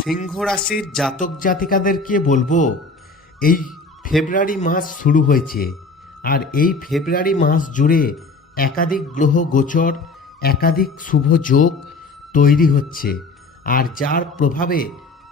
সিংহ রাশির জাতক জাতিকাদেরকে বলব, এই ফেব্রুয়ারি মাস শুরু হয়েছে, আর এই ফেব্রুয়ারি মাস জুড়ে একাধিক গ্রহ গোচর, একাধিক শুভ যোগ তৈরি হচ্ছে। আর যার প্রভাবে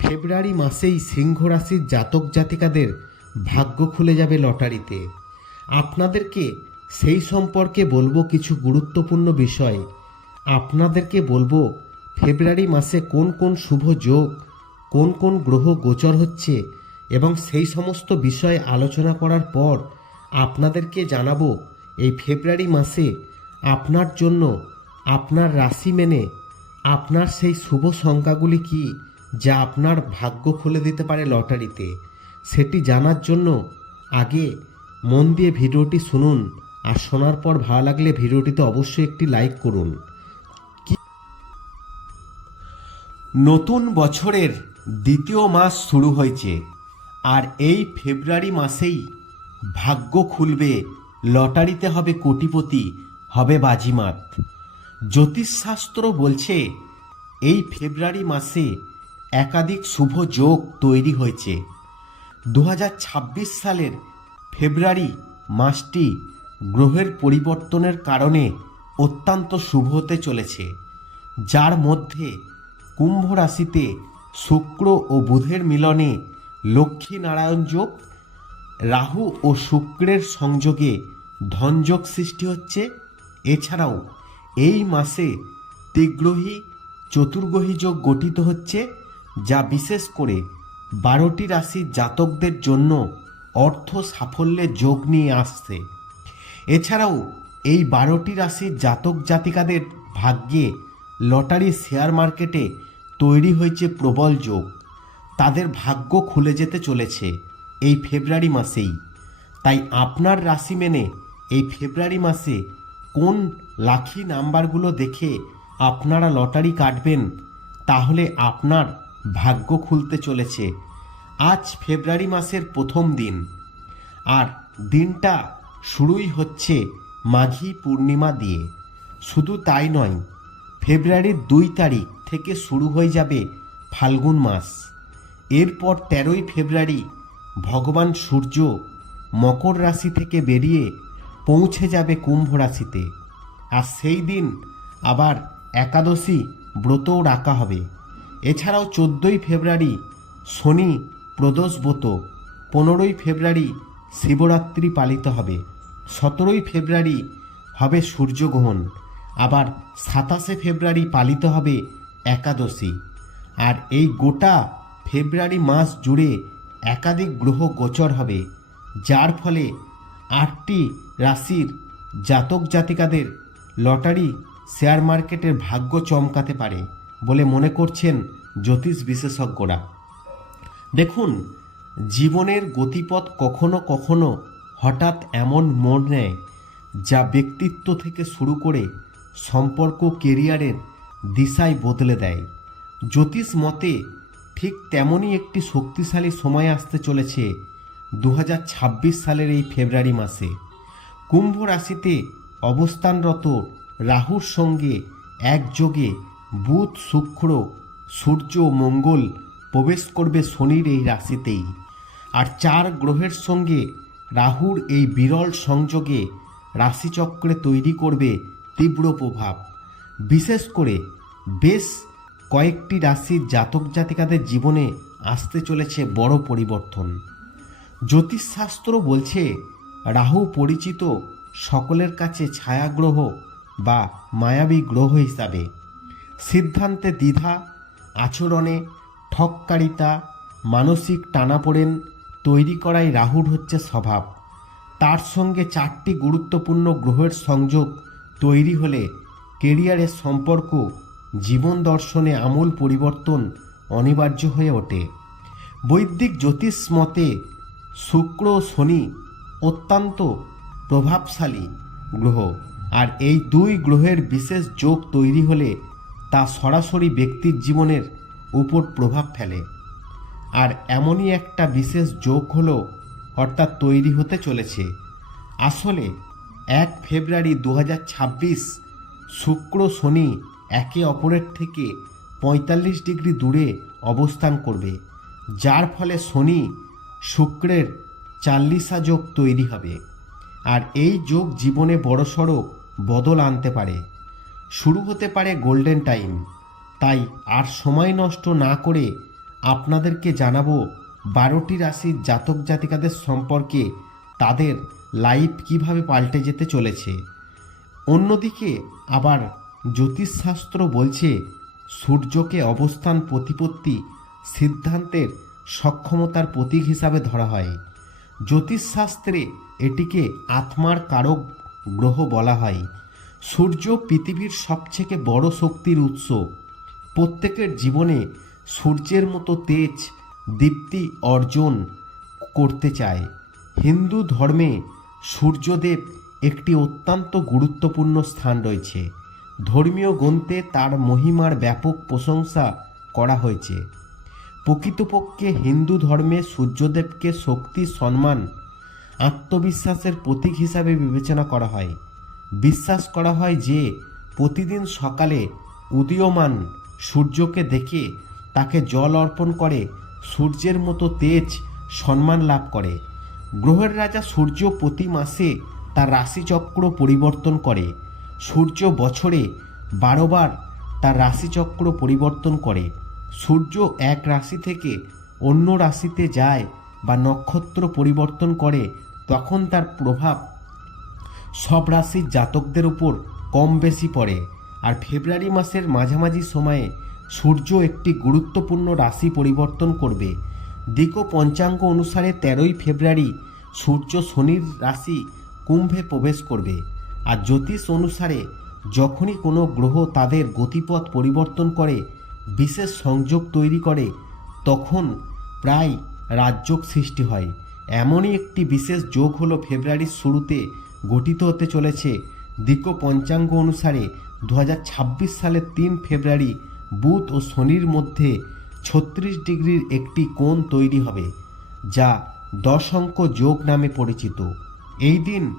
ফেব্রুয়ারি মাসেই সিংহ রাশির জাতক জাতিকাদের ভাগ্য খুলে যাবে লটারিতে। আপনাদেরকে সেই সম্পর্কে বলব কিছু গুরুত্বপূর্ণ বিষয়। আপনাদেরকে বলব, ফেব্রুয়ারি মাসে কোন কোন শুভ যোগ কোন কোন গ্রহ গোচর হচ্ছে এবং সেই সমস্ত বিষয়ে আলোচনা করার পর আপনাদেরকে জানাব, এই ফেব্রুয়ারি মাসে আপনার জন্য আপনার রাশি মেনে আপনার সেই শুভ সংখ্যাগুলি কি যা আপনার ভাগ্য খুলে দিতে পারে লটারিতে? সেটি জানার জন্য আগে মন দিয়ে ভিডিওটি শুনুন আর শোনার পর ভালো লাগলে ভিডিওটিতে অবশ্যই একটি লাইক করুন। নতুন বছরের দ্বিতীয় মাস শুরু হয়েছে, আর এই ফেব্রুয়ারি মাসেই ভাগ্য খুলবে, লটারিতে হবে কোটিপতি, হবে বাজিমাত। জ্যোতিষশাস্ত্র বলছে, এই ফেব্রুয়ারি মাসে একাধিক শুভ যোগ তৈরি হয়েছে। দু হাজার ছাব্বিশ সালের ফেব্রুয়ারি মাসটি গ্রহের পরিবর্তনের কারণে অত্যন্ত শুভ হতে চলেছে, যার মধ্যে কুম্ভ রাশিতে শুক্র ও বুধের মিলনে লক্ষ্মী নারায়ণ যোগ, রাহু ও শুক্রের সংযোগে ধনযোগ সৃষ্টি হচ্ছে। এছাড়াও এই মাসে ত্রিগ্রহী, চতুর্গ্রহী যোগ গঠিত হচ্ছে, যা বিশেষ করে বারোটি রাশির জাতকদের জন্য অর্থ সাফল্যের যোগ নিয়ে আসছে। এছাড়াও এই বারোটি রাশির জাতক জাতিকাদের ভাগ্যে লটারি শেয়ার মার্কেটে তৈরি হয়েছে প্রবল যোগ। তাদের ভাগ্য খুলে যেতে চলেছে এই ফেব্রুয়ারি মাসেই। তাই আপনার রাশি মেনে এই ফেব্রুয়ারি মাসে কোন লাখি নাম্বারগুলো দেখে আপনারা লটারি কাটবেন, তাহলে আপনার ভাগ্য খুলতে চলেছে। আজ ফেব্রুয়ারি মাসের প্রথম দিন। আর দিনটা শুরুই হচ্ছে মাঘী পূর্ণিমা দিয়ে। শুধু তাই নয়, ফেব্রুয়ারির দুই তারিখ থেকে শুরু হয়ে যাবে ফাল্গুন মাস। এরপর তেরোই ফেব্রুয়ারি ভগবান সূর্য মকর রাশি থেকে বেরিয়ে পৌঁছে যাবে কুম্ভ রাশিতে। আর সেই দিন আবার একাদশী ব্রতও রাখা হবে। এছাড়াও চোদ্দোই ফেব্রুয়ারি শনি প্রদোষ ব্রত, পনেরোই ফেব্রুয়ারি শিবরাত্রি পালিত হবে, সতেরোই ফেব্রুয়ারি হবে সূর্যগ্রহণ আবার সাতাশে ফেব্রুয়ারি পালিত হবে একাদশী। আর এই গোটা ফেব্রুয়ারি মাস জুড়ে একাধিক গ্রহ গোচর হবে, যার ফলে আটটি রাশির জাতক জাতিকাদের লটারি শেয়ার মার্কেটের ভাগ্য চমকাতে পারে বলে মনে করছেন জ্যোতিষ বিশেষজ্ঞরা। দেখুন, জীবনের গতিপথ কখনো কখনো হঠাৎ এমন মোড় নেয় যা ব্যক্তিত্ব থেকে শুরু করে সম্পর্ক কেরিয়ারের দিশায় বদলে দেয়। জ্যোতিষ মতে, ঠিক তেমনই একটি শক্তিশালী সময় আসতে চলেছে দু হাজার ছাব্বিশ সালের এই ফেব্রুয়ারি মাসে। কুম্ভ রাশিতে অবস্থানরত রাহুর সঙ্গে একযোগে বুধ, শুক্র, সূর্য মঙ্গল প্রবেশ করবে শনির এই রাশিতেই। আর চার গ্রহের সঙ্গে রাহুর এই বিরল সংযোগে রাশিচক্রে তৈরি করবে তীব্র প্রভাব। বিশেষ করে বেশ কয়েকটি রাশির জাতক জাতিকাদের জীবনে আসতে চলেছে বড় পরিবর্তন। জ্যোতিষশাস্ত্র বলছে, রাহু পরিচিত সকলের কাছে ছায়াগ্রহ বা মায়াবী গ্রহ হিসাবে। সিদ্ধান্তে দ্বিধা, আচরণে ঠককারিতা, মানসিক টানাপোড়েন তৈরি করাই রাহুর হচ্ছে স্বভাব। তার সঙ্গে চারটি গুরুত্বপূর্ণ গ্রহের সংযোগ তৈরি হলে কেরিয়ারের সম্পর্ক, জীবন দর্শনে আমূল পরিবর্তন অনিবার্য হয়ে ওঠে। বৈদিক জ্যোতিষ মতে, শুক্র শনি অত্যন্ত প্রভাবশালী গ্রহ, আর এই দুই গ্রহের বিশেষ যোগ তৈরি হলে তা সরাসরি ব্যক্তির জীবনের উপর প্রভাব ফেলে। আর এমনই একটা বিশেষ যোগ হলো, অর্থাৎ তৈরি হতে চলেছে। আসলে, এক ফেব্রুয়ারি দু হাজার ছাব্বিশ শুক্র শনি একে অপরের থেকে পঁয়তাল্লিশ ডিগ্রি দূরে অবস্থান করবে, যার ফলে শনি শুক্রের চাল্লিশা যোগ তৈরি হবে। আর এই যোগ জীবনে বড়সড় বদল আনতে পারে। শুরু হতে পারে গোল্ডেন টাইম। তাই আর সময় নষ্ট না করে আপনাদেরকে জানাব বারোটি রাশির জাতক জাতিকাদের সম্পর্কে তাদের লাইফ কীভাবে পাল্টে যেতে চলেছে। অন্যদিকে আবার জ্যোতিষশাস্ত্র বলছে, সূর্যকে অবস্থান প্রতিপত্তি সিদ্ধান্তের সক্ষমতার প্রতীক হিসাবে ধরা হয়। জ্যোতিষশাস্ত্রে এটিকে আত্মার কারক গ্রহ বলা হয়। সূর্য পৃথিবীর সবথেকে বড় শক্তির উৎস। প্রত্যেকের জীবনে সূর্যের মতো তেজ, দীপ্তি অর্জন করতে চায়। হিন্দু ধর্মে সূর্যদেব একটি অত্যন্ত গুরুত্বপূর্ণ স্থান রয়েছে। ধর্মীয় গ্রন্থে তার মহিমার ব্যাপক প্রশংসা করা হয়েছে। প্রকৃতপক্ষে হিন্দু ধর্মে সূর্যদেবকে শক্তি, সম্মান, আত্মবিশ্বাসের প্রতীক হিসাবে বিবেচনা করা হয়। বিশ্বাস করা হয় যে, প্রতিদিন সকালে উদীয়মান সূর্যকে দেখে তাকে জল অর্পণ করে সূর্যের মতো তেজ সম্মান লাভ করে। গ্রহের রাজা সূর্য প্রতি মাসে তার রাশিচক্র পরিবর্তন করে। সূর্য বছরে বারোবার তার রাশিচক্র পরিবর্তন করে। সূর্য এক রাশি থেকে অন্য রাশিতে যায় বা নক্ষত্র পরিবর্তন করে, তখন তার প্রভাব সব রাশির জাতকদের উপর কম বেশি পড়ে। আর ফেব্রুয়ারি মাসের মাঝামাঝি সময়ে সূর্য একটি গুরুত্বপূর্ণ রাশি পরিবর্তন করবে। দিক পঞ্চাঙ্গ অনুসারে তেরোই ফেব্রুয়ারি সূর্য শনির রাশি কুম্ভে প্রবেশ করবে। আর জ্যোতিষ অনুসারে, যখনই কোনো গ্রহ তাদের গতিপথ পরিবর্তন করে, বিশেষ সংযোগ তৈরি করে, তখন প্রায় রাজযোগ সৃষ্টি হয়। এমনই একটি বিশেষ যোগ হলো ফেব্রুয়ারির শুরুতে গঠিত হতে চলেছে। দিক পঞ্চাঙ্গ অনুসারে দু হাজার ছাব্বিশ সালের তিন ফেব্রুয়ারি, বুধ ও শনির মধ্যে ছত্রিশ ডিগ্রির একটি কোণ তৈরি হবে, যা দশ অঙ্ক যোগ নামে পরিচিত। এই দিন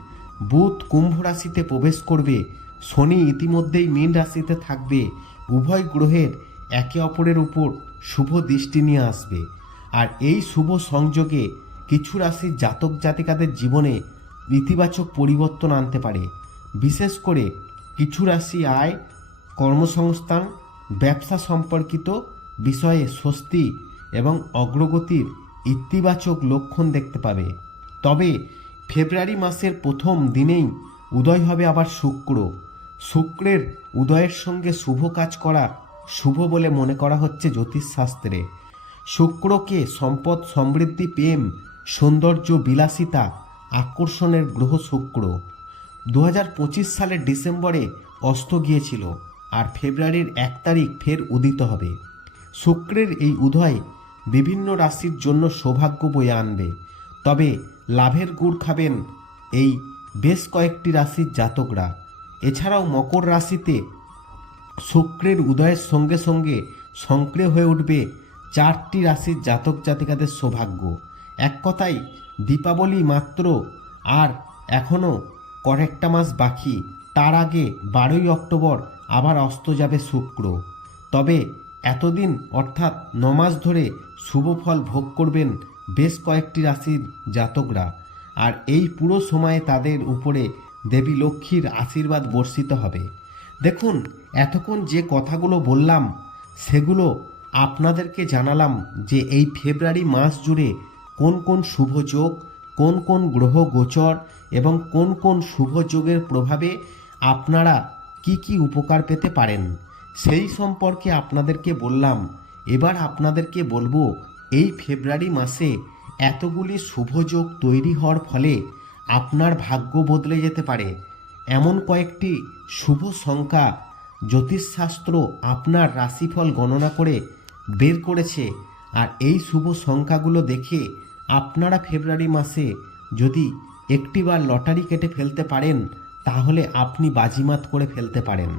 বুধ কুম্ভ রাশিতে প্রবেশ করবে। শনি ইতিমধ্যেই মীন রাশিতে থাকবে। উভয় গ্রহের একে অপরের উপর শুভ দৃষ্টি নিয়ে আসবে। আর এই শুভ সংযোগে কিছু রাশির জাতক জাতিকাদের জীবনে ইতিবাচক পরিবর্তন আনতে পারে। বিশেষ করে কিছু রাশি আয়, কর্মসংস্থান, ব্যবসা সম্পর্কিত বিষয়ে স্বস্তি এবং অগ্রগতির ইতিবাচক লক্ষণ দেখতে পাবে। তবে ফেব্রুয়ারি মাসের প্রথম দিনেই উদয় হবে আবার শুক্র। শুক্রের উদয়ের সঙ্গে শুভ কাজ করা শুভ বলে মনে করা হচ্ছে জ্যোতিষশাস্ত্রে। শুক্রকে সম্পদ সমৃদ্ধি প্রেম, সৌন্দর্য বিলাসিতা আকর্ষণের গ্রহ শুক্র। দু হাজার পঁচিশ সালের ডিসেম্বরে অস্ত গিয়েছিল আর ফেব্রুয়ারির এক তারিখ ফের উদিত হবে। শুক্রের এই উদয় বিভিন্ন রাশির জন্য সৌভাগ্য বয়ে আনবে। তবে লাভের গুড় খাবেন এই বেশ কয়েকটি রাশির জাতকরা। এছাড়াও মকর রাশিতে শুক্রের উদয়ের সঙ্গে সঙ্গে সক্রিয় হয়ে উঠবে চারটি রাশির জাতক জাতিকাদের সৌভাগ্য। এক কথায়, দীপাবলি মাত্র আর এখনও কয়েকটা মাস বাকি, তার আগে বারোই অক্টোবর আবার অস্ত যাবে শুক্র। তবে এতদিন অর্থাৎ নমাস ধরে শুভ ফল ভোগ করবেন বেশ কয়েকটি রাশির জাতকরা আর এই পুরো সময়ে তাদের উপরে দেবী লক্ষ্মীর আশীর্বাদ বর্ষিত হবে। দেখুন, এতক্ষণ যে কথাগুলো বললাম, সেগুলো আপনাদেরকে জানালাম যে এই ফেব্রুয়ারি মাস জুড়ে কোন কোন শুভ যোগ, কোন কোন গ্রহ গোচর এবং কোন কোন শুভ যোগের প্রভাবে আপনারা কি কি উপকার পেতে পারেন, সেই সম্পর্কে আপনাদেরকে বললাম। এবার আপনাদেরকে বলব এই ফেব্রুয়ারি মাসে এতগুলি শুভ যোগ তৈরি হওয়ার ফলে আপনার ভাগ্য বদলে যেতে পারে। এমন কয়েকটি শুভ সংখ্যা জ্যোতিষশাস্ত্র আপনার রাশিফল গণনা করে বের করেছে আর এই শুভ সংখ্যাগুলো দেখে আপনারা ফেব্রুয়ারি মাসে যদি একটিবার লটারি কেটে ফেলতে পারেন, তাহলে আপনি বাজিমাত করে ফেলতে পারেন।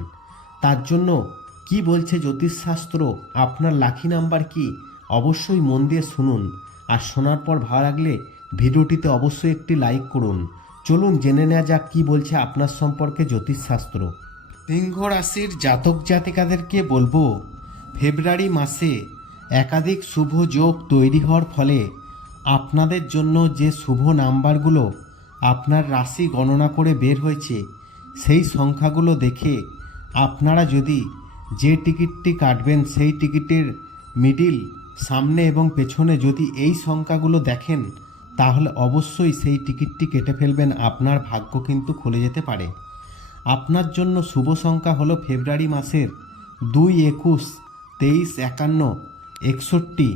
তার জন্য কি বলছে জ্যোতিষশাস্ত্র? আপনার লাখি নাম্বার কি? অবশ্যই মন দিয়ে শুনুন। আর শোনার পর ভালো লাগলে ভিডিওটিতে অবশ্যই একটি লাইক করুন। চলুন জেনে নেওয়া যাক কি বলছে আপনার সম্পর্কে জ্যোতিষশাস্ত্র। সিংহ রাশির জাতক জাতিকাদেরকে বলব, ফেব্রুয়ারি মাসে একাধিক শুভ যোগ তৈরি হওয়ার ফলে আপনাদের জন্য যে শুভ নাম্বারগুলো আপনার রাশি গণনা করে বের হয়েছে, সেই সংখ্যাগুলো দেখে আপনারা যদি যে টিকিটটি কাটবেন, সেই টিকিটের মিডিল সামনে এবং পেছনে যদি এই সংখ্যাগুলো দেখেন, তাহলে অবশ্যই সেই টিকিটটি কেটে ফেলবেন। আপনার ভাগ্য কিন্তু খুলে যেতে পারে। আপনার জন্য শুভ সংখ্যা হলো ফেব্রুয়ারি মাসের দুই একুশ তেইশ একান্ন একষট্টি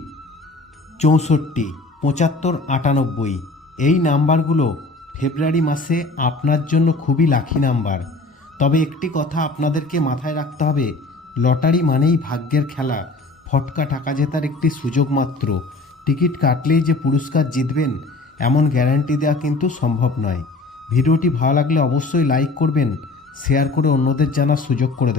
চৌষট্টি পঁচাত্তর আটানব্বই। এই নাম্বারগুলো ফেব্রুয়ারি মাসে আপনার জন্য খুবই লাকি নাম্বার। তবে একটি কথা আপনাদেরকে মাথায় রাখতে হবে, লটারি মানেই ভাগ্যের খেলা। ফটকা টাকা জেতার একটি সুযোগ মাত্র। টিকিট কাটলেই যে পুরস্কার জিতবেন, এমন গ্যারান্টি দেওয়া কিন্তু সম্ভব নয়। ভিডিওটি ভালো লাগলে অবশ্যই লাইক করবেন, শেয়ার করে অন্যদের জানার সুযোগ করে দেবেন।